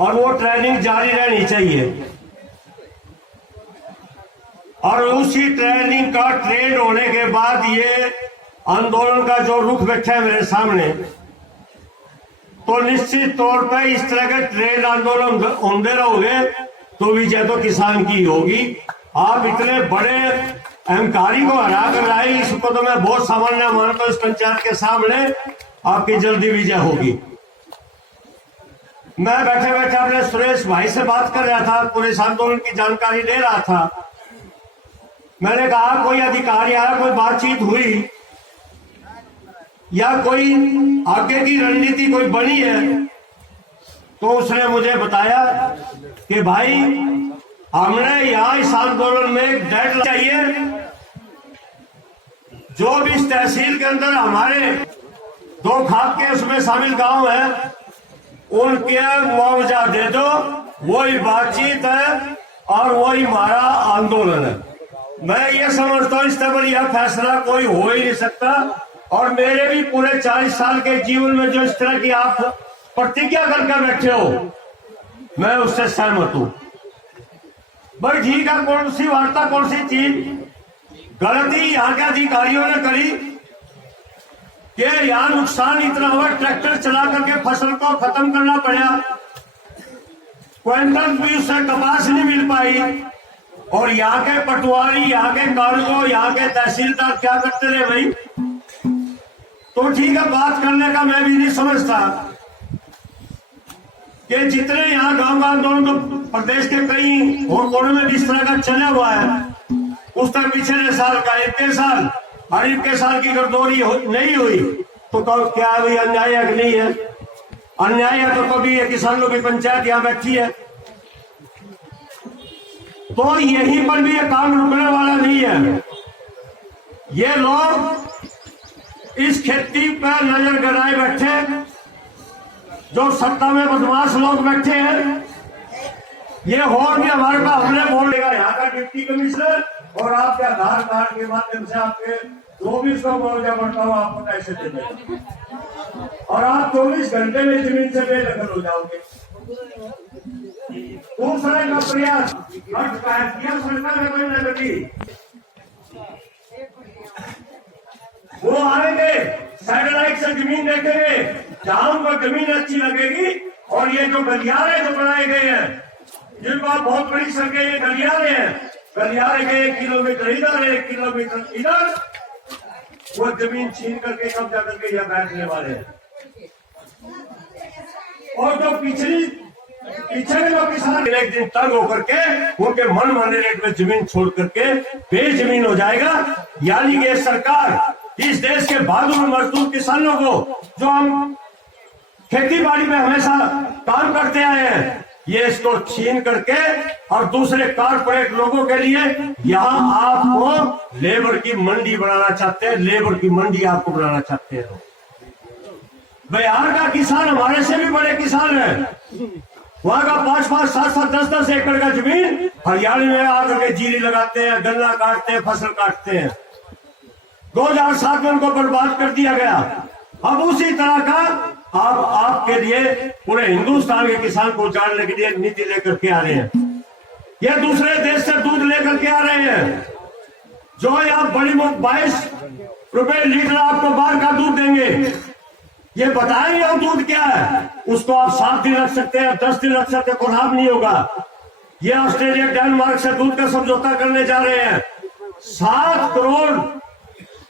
और वो ट्रेनिंग जारी रहनी चाहिए। और उसी ट्रेनिंग का ट्रेन होने के बाद ये आंदोलन का जो रुख बैठा है मेरे सामने, तो निश्चित तौर पर इस तरह के ट्रेन आंदोलन होते रहोगे तो विजय तो किसान की होगी। आप इतने बड़े अहंकारी को हरा कर लाए, इसको तो मैं बहुत सामान्य मानता हूं। इस पंचायत के सामने आपकी जल्दी विजय होगी। मैं बैठे बैठे अपने सुरेश भाई से बात कर रहा था, पूरे आंदोलन की जानकारी दे रहा था। मैंने कहा कोई अधिकारी आया, कोई बातचीत हुई या कोई आगे की रणनीति कोई बनी है? तो उसने मुझे बताया कि भाई हमने यहां इस आंदोलन में एक डेडलाइन चाहिए, जो भी इस तहसील के अंदर हमारे 2 खाप के उसमें शामिल गांव है, उनके मुआवजा दे दो। वही बातचीत है और वही हमारा आंदोलन है। मैं ये समझता हूं इससे बढ़िया फैसला कोई हो ही नहीं सकता। और मेरे भी पूरे 40 साल के जीवन में जो इस तरह की आप प्रतिज्ञा करके बैठे हो, मैं उससे सहमत हूं। भाई ठीक है, कौन सी वार्ता, कौन सी चीज गलती यहाँ के अधिकारियों ने करी कि यहाँ नुकसान इतना हुआ, ट्रैक्टर चला करके फसल को खत्म करना पड़ा, क्विंटल भी उससे कपास नहीं मिल पाई। और यहाँ के पटवारी, यहाँ के कानून, यहाँ के तहसीलदार क्या करते रहे भाई? तो ठीक है, बात करने का मैं भी नहीं समझता कि जितने यहाँ गांव आंदोलन तो प्रदेश के कई और कोनों में इस तरह का चला हुआ है, उस तक पिछले साल का 21 साल और 21 साल की गर्दौरी नहीं हुई तो क्या भाई अन्याय है कि नहीं है? अन्याय है तो कभी ये किसानों की पंचायत यहाँ बैठी है, तो यहीं पर भी ये काम रुकने वाला नहीं है। ये लोग इस खेती पर नजर गड़ाए बैठे, जो सत्ता में बदमाश लोग बैठे हैं, ये और भी हमारे पास हमने बोल देगा यहाँ का डिप्टी कमिश्नर और आपके आधार कार्ड के माध्यम से आपके जो भी उसका मुआवजा बढ़ता हो आपको पैसे दे देंगे और आप 24 घंटे में जमीन से बेदखल हो जाओगे। दूसरे का प्रयास किया सरकार ने, कोई नहीं, वो आएंगे सैटेलाइट से जमीन देखेंगे, जहां उनको जमीन अच्छी लगेगी। और ये जो गलियारे जो बनाए गए हैं, जिनको आप बहुत बड़ी सड़कें, ये गलियारे हैं, गलियारे के 1 किलोमीटर इधर, 1 किलोमीटर इधर, वो जमीन छीन करके कब्जा करके यहाँ बैठने वाले हैं। और जो पीछे जो किसान एक दिन तंग होकर के उनके मन माने रेट में जमीन छोड़ करके बेजमीन हो जाएगा। यानी कि सरकार इस देश के बहादुर मजदूर किसानों को, जो हम खेती बाड़ी में हमेशा काम करते आए हैं, ये इसको छीन करके और दूसरे कारपोरेट लोगों के लिए यहाँ आपको लेबर की मंडी बनाना चाहते हैं, लेबर की मंडी आपको बनाना चाहते हैं। बिहार का किसान हमारे से भी बड़े किसान है, वहां का 5-5, 7-7, 10-10 एकड़ का जमीन हरियाणा में आकर के जीरी लगाते हैं, गन्ना काटते हैं, फसल काटते हैं। 2007 में उनको बर्बाद कर दिया गया। अब उसी तरह का आपके लिए पूरे हिंदुस्तान के किसान को जानने के लिए नीति लेकर के आ रहे हैं। ये दूसरे देश से दूध लेकर के आ रहे हैं, जो यहाँ बड़ी 22 रुपए लीटर आपको बाहर का दूध देंगे। ये बताएंगे वो दूध क्या है, उसको आप 7 दिन रख सकते हैं, 10 दिन रख सकते हैं, खराब नहीं होगा। ये ऑस्ट्रेलिया, डेनमार्क से दूध का समझौता करने जा रहे हैं। 7 करोड़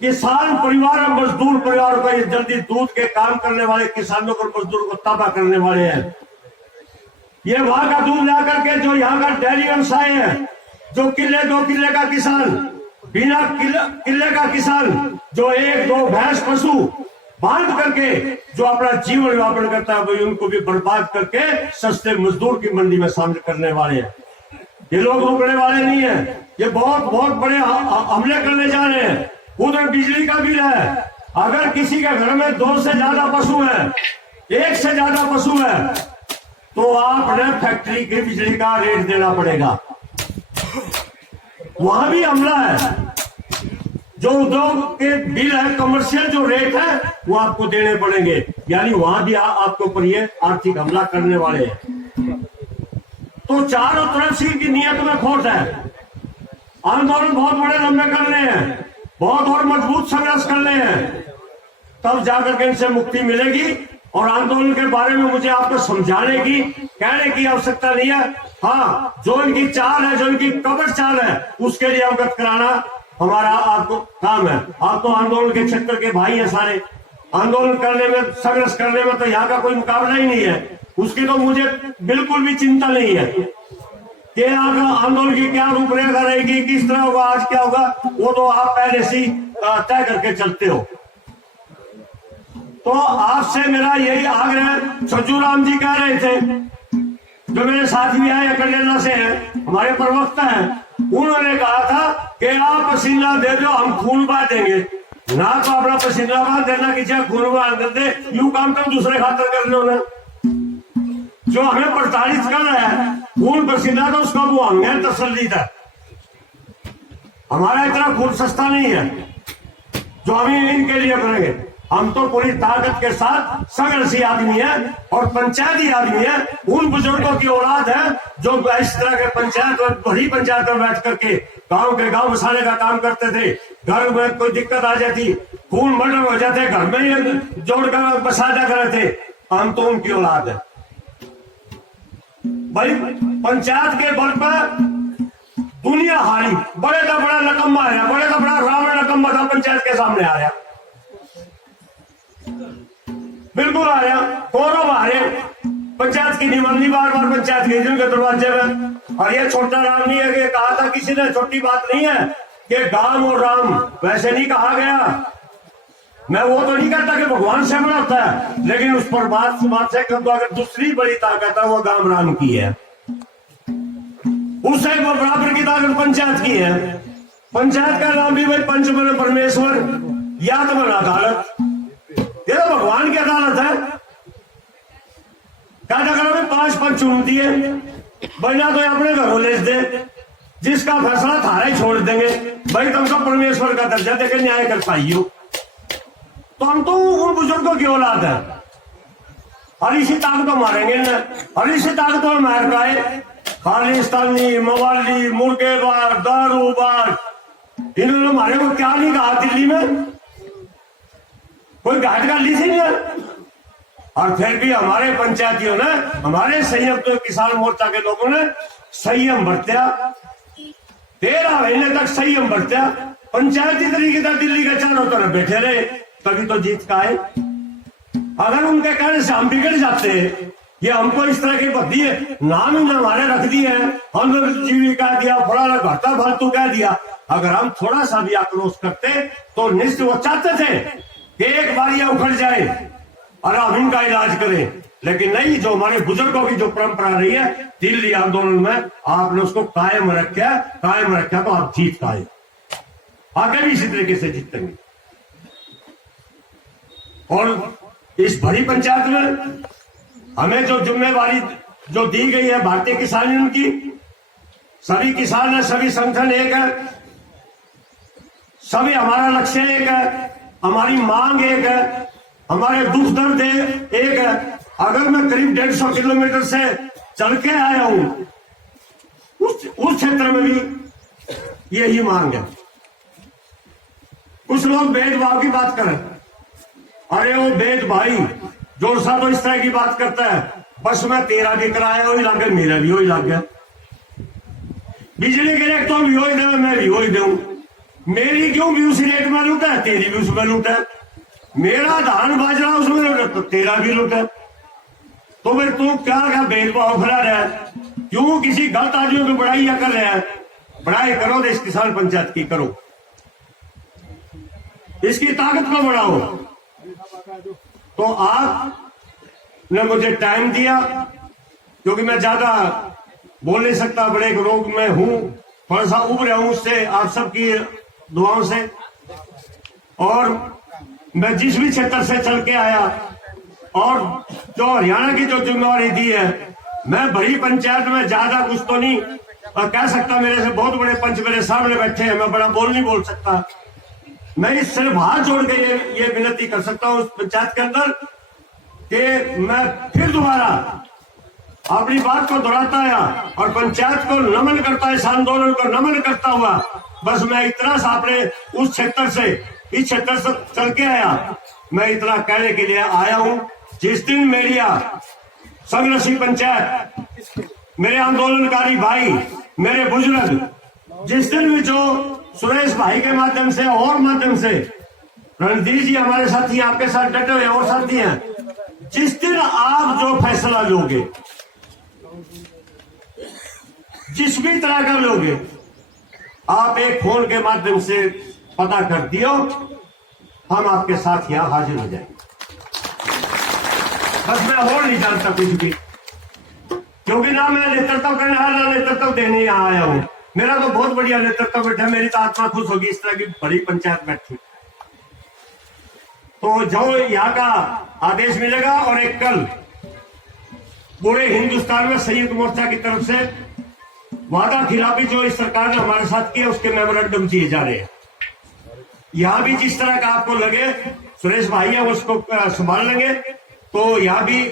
किसान परिवार और मजदूर परिवार का, ये जल्दी दूध के काम करने वाले किसानों को, मजदूर को तबाह करने वाले हैं। ये वहां का दूध ला करके, जो यहाँ का डेयरी व्यवसाय है, जो किले 2 किले का किसान, बिना किले का किसान, जो 1-2 भैंस पशु बांध करके जो अपना जीवन यापन करता है, वही उनको भी बर्बाद करके सस्ते मजदूर की मंडी में शामिल करने वाले हैं। ये लोग रुकने वाले नहीं है, ये बहुत बड़े हमले करने जा रहे हैं। उधर बिजली का बिल है, अगर किसी के घर में 2 से ज्यादा पशु है, 1 से ज्यादा पशु है, तो आपने फैक्ट्री की बिजली का रेट देना पड़ेगा। वहां भी हमला है, जो उद्योग के बिल है, कमर्शियल जो रेट है, वो आपको देने पड़ेंगे। यानी वहां भी आपके ऊपर ये आर्थिक हमला करने वाले हैं। तो चारों तरफ से इनकी नीयत में खोट है। आंदोलन बहुत बड़े लंबे करने हैं, बहुत और मजबूत संघर्ष करने हैं, तब जाकर के इनसे मुक्ति मिलेगी। और आंदोलन के बारे में मुझे आपको समझाने की, कहने की आवश्यकता नहीं है। हाँ, जो इनकी चाल है, जो इनकी कबर चाल है, उसके लिए अवगत कराना हमारा आपको काम है। आप तो आंदोलन के क्षेत्र के भाई हैं सारे, आंदोलन करने में, संघर्ष करने में तो यहाँ का कोई मुकाबला ही नहीं है। उसकी तो मुझे बिल्कुल भी चिंता नहीं है कि आंदोलन की क्या रूपरेखा रहेगी, किस तरह होगा, आज क्या होगा, वो तो आप पहले से तय करके चलते हो। तो आपसे मेरा यही आग्रह, सज्जू राम जी कह रहे थे, जो मेरे साथी भी आए कल्याणा से हैं, हमारे प्रवक्ता हैं, उन्होंने कहा था कि आप पसीना दे दो, हम खून बहा देंगे। ना तो अपना पसीना बहा देना कि चाहे खून बहा कर दे, यूं काम तो दूसरे खातर कर लो ना। जो हमें प्रताड़ित कर रहा है, खून पसीना तो उसका वो हमें तसल्ली था। हमारा इतना खून सस्ता नहीं है जो हम इनके लिए करेंगे। हम तो पूरी ताकत के साथ संघर्षी आदमी है और पंचायती आदमी है, उन बुजुर्गों की औलाद है जो इस तरह के पंचायत और बड़ी पंचायत में बैठ करके गांव के गांव बसाने का काम करते थे। घर में कोई दिक्कत आ जाती, खून मर्डर हो जाते, घर में ही जोड़कर बसा जा रहे थे। हम तो उनकी औलाद है भाई। पंचायत के बल पर दुनिया हारी, बड़े का बड़ा नकम्मा है, बड़े का बड़ा रावण नकम्मा था पंचायत के सामने आ रहा, बिल्कुल आ रहा। कौरव आ रहे, पंचायत की निबंधी बार बार पंचायत गई जिनके दरवाजे में। और ये छोटा राम नहीं है कि कहा था किसी ने, छोटी बात नहीं है कि गांव और राम, वैसे नहीं कहा गया। मैं वो तो नहीं कहता कि भगवान से बड़ा होता है, लेकिन उस पर बात से अगर दूसरी बड़ी ताकत है वो गांव राम की है, उससे वो बराबर की ताकत पंचायत की है। पंचायत का नाम भी भाई पंच बने परमेश्वर, या तो बना अदालत, ये तो भगवान की अदालत है। क्या करो 5 पंच चुन दिए, बना तो अपने घरों ले दे, जिसका फैसला थारा ही छोड़ देंगे भाई, तुमको परमेश्वर का दर्जा देकर न्याय कर पाइयो। तो हम तो उन बुजुर्गों की औलाद है, और इसी ताकत को मारेंगे ना, और इसी ताकत को मार पाए। खालिस्तानी, मवाली, मुर्गेबाज, दारूबाज, इन्होंने हमारे को क्या नहीं कहा दिल्ली में, कोई घाट का ली थी ना। और फिर भी हमारे पंचायतियों ने, हमारे संयुक्त किसान मोर्चा के लोगों ने संयम बरत्या, 13 महीने तक संयम बरत्या। पंचायती तरीके से दिल्ली के चारों तरफ बैठे रहे, तभी तो जीत का है। अगर उनके कहने से हम बिगड़ जाते, ये हमको इस तरह की बुद्धि है, नाम ही हमारे रख दिए हैं, हमने जीवी कह दिया, फलाना घाटा फालतू कह दिया। अगर हम थोड़ा सा भी आक्रोश करते तो निश्चित वो चाहते थे कि एक बार ये उखड़ जाए और हम इनका इलाज करें, लेकिन नहीं। जो हमारे बुजुर्गों की जो परंपरा रही है दिल्ली आंदोलन में, आपने उसको कायम रखा तो आप जीत पाए, आगे भी इसी तरीके से जीतेंगे। और इस बड़ी पंचायत में हमें जो जिम्मेवारी जो दी गई है भारतीय किसान यूनियन की, सभी किसान है, सभी संगठन एक है, सभी हमारा लक्ष्य एक है, हमारी मांग एक है, हमारे दुख दर्द एक है। अगर मैं करीब 150 किलोमीटर से चल के आया हूं, उस क्षेत्र में भी यही मांग है। कुछ लोग भेदभाव की बात करें, अरे वो भेद भाई जोर सा तो इस तरह की बात करता है, बस मैं तेरा भी कराया वही लग गया, मेरा भी वही लग गया, बिजली के रेट तो भी वही दे, मैं भी वही दूं, मेरी क्यों भी उसी रेट में लूटा है, तेरी भी उसमें लूटा है, मेरा धान बाजरा उसमें लूटा तो तेरा भी लूटा। तो फिर तू क्या भेदभाव फैला रहा है, क्यों किसी गलत आदमियों की बड़ाई या कर रहे हैं? बड़ाई करो तो इस किसान पंचायत की करो, इसकी ताकत को बढ़ाओ। तो आपने मुझे टाइम दिया, क्योंकि मैं ज्यादा बोल नहीं सकता, बड़े एक रोग में हूं, थोड़ा सा उब रहा हूं उससे, आप सबकी दुआओं से। और मैं जिस भी क्षेत्र से चल के आया और जो हरियाणा की जो जिम्मेवारी दी है, मैं बड़ी पंचायत में ज्यादा कुछ तो नहीं कह सकता, मेरे से बहुत बड़े पंच मेरे सामने बैठे हैं, मैं बड़ा नहीं बोल सकता। मैं इस सिर्फ हाथ जोड़ के ये विनती कर सकता हूं उस पंचायत के अंदर कि मैं फिर दोबारा अपनी बात को दोहराता आया और पंचायत को नमन करता है, इस आंदोलन को नमन करता हुआ बस मैं इतना सा अपने उस क्षेत्र से इस क्षेत्र से चल के आया, मैं इतना कहने के लिए आया हूं। जिस दिन मेरी संघर्षी पंचायत, मेरे आंदोलनकारी भाई, मेरे बुजुर्ग, जिस दिन भी जो सुरेश भाई के माध्यम से और माध्यम से रणधीर जी हमारे साथी आपके साथ डटे हुए और साथी हैं, जिस दिन आप जो फैसला लोगे, जिस भी तरह का लोगे, आप एक फोन के माध्यम से पता कर दियो, हम आपके साथ यहां हाजिर हो जाएंगे। बस मैं और नहीं जानता कुछ भी, क्योंकि ना मैं नेतृत्व करने आया, ना नेतृत्व देने यहां आया हूं। मेरा तो बहुत बढ़िया नेतृत्व बैठा, मेरी तो आत्मा खुश होगी इस तरह की बड़ी पंचायत बैठी। तो जो यहाँ का आदेश मिलेगा और एक कल पूरे हिंदुस्तान में संयुक्त मोर्चा की तरफ से वादा खिलाफी जो इस सरकार ने हमारे साथ किया उसके मेमोरेंडम दिए जा रहे हैं। यहाँ भी जिस तरह का आपको लगे सुरेश भाई है उसको संभाल लेंगे, तो यहाँ भी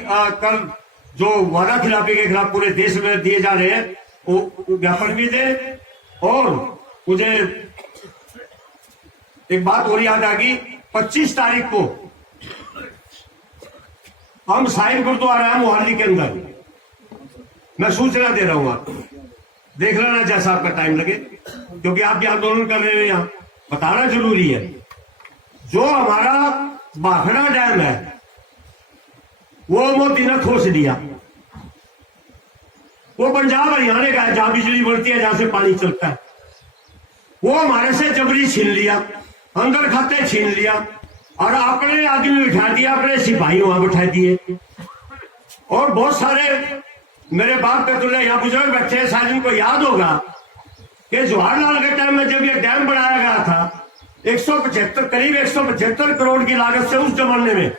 कल जो वादा खिलाफी के खिलाफ पूरे देश में दिए जा रहे हैं वो ज्ञापन भी दे। और मुझे एक बात और याद आ गई, 25 तारीख को हम साहिब गुरुद्वारा है मोहाली के अंदर, मैं सूचना दे रहा हूं आपको, देख लेना जैसा आपका टाइम लगे, क्योंकि आप भी आंदोलन कर रहे हैं, यहां बताना जरूरी है। जो हमारा भाखड़ा डैम है वो मोदी ने खोस दिया, वो पंजाब हरियाणा का है जहां बिजली बढ़ती है, जहां से पानी चलता है, वो हमारे से जबरी छीन लिया, अंदर खाते छीन लिया और अपने आदमी बिठा दिया, अपने सिपाही वहां बिठा दिए। और बहुत सारे मेरे बाप के तुल्य यहाँ बुजुर्ग बैठे हैं, शायद इनको याद होगा कि जवाहरलाल के टाइम में जब ये डैम बनाया गया था 175 करीब 175 करोड़ की लागत से उस जमाने में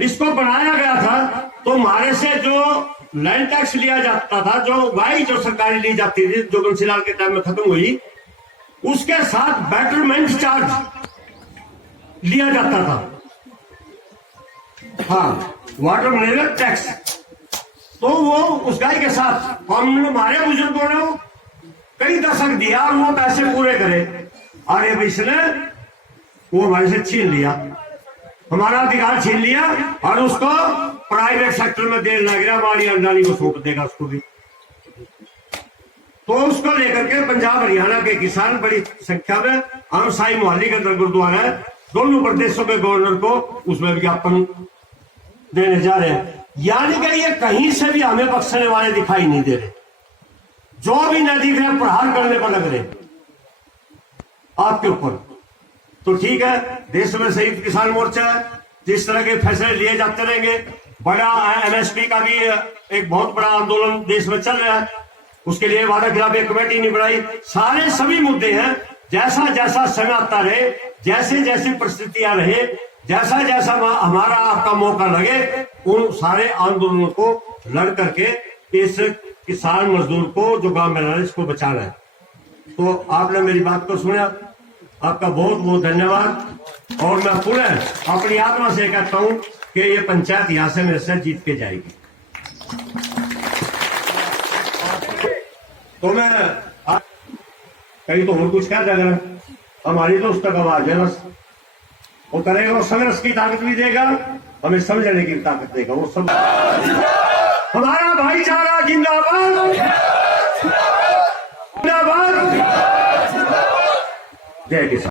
इसको बनाया गया था, तो हमारे से जो लैंड टैक्स लिया जाता था, जो वाई जो सरकारी ली जाती थी जो बंसीलाल के टाइम में खत्म हुई, उसके साथ बेटरमेंट चार्ज लिया जाता था, हाँ वाटर मिनरल टैक्स। तो वो उस गाय के साथ हमने हमारे बुजुर्गों ने कई दशक दिया और वो पैसे पूरे करे, और ये इसने वो हमारे से छीन लिया, हमारा अधिकार छीन लिया और उसको प्राइवेट सेक्टर में देने लग गया, हमारी अंडानी को सौंप देगा उसको भी। तो उसको लेकर के पंजाब हरियाणा के किसान बड़ी संख्या में, हम साई मोहाली के अंदर गुरुद्वारा है, दोनों प्रदेशों के गवर्नर को उसमें विज्ञापन देने जा रहे हैं। यानी कि ये कहीं से भी हमें बख्शने वाले दिखाई नहीं दे रहे, जो भी न दिख रहे प्रहार करने पर लग रहे आपके ऊपर। तो ठीक है, देश में संयुक्त किसान मोर्चा है, जिस तरह के फैसले लिए जाते रहेंगे। बड़ा एमएसपी का भी एक बहुत बड़ा आंदोलन देश में चल रहा है, उसके लिए वादा खिलाफ एक कमेटी नहीं बनाई। सारे सभी मुद्दे हैं, जैसा जैसा समय आता रहे, जैसे जैसी परिस्थितियां रहे, जैसा जैसा हमारा आपका मौका लगे, उन सारे आंदोलनों को लड़ करके इस किसान मजदूर को जो गांव में रह रहे इसको बचाना है। तो आपने मेरी बात को सुना, आपका बहुत बहुत धन्यवाद। और मैं पुनः अपनी आत्मा से कहता हूं कि ये पंचायत यहां से मेरे से जीत के जाएगी। तो मैं कहीं तो और कुछ कह देगा, हमारी तो उस तक आवाज है, बस वो करेगा, वो संघर्ष की ताकत भी देगा, हमें समझने की ताकत देगा, वो सब। हमारा भाईचारा जिंदाबाद जिंदाबाद, जय किसान।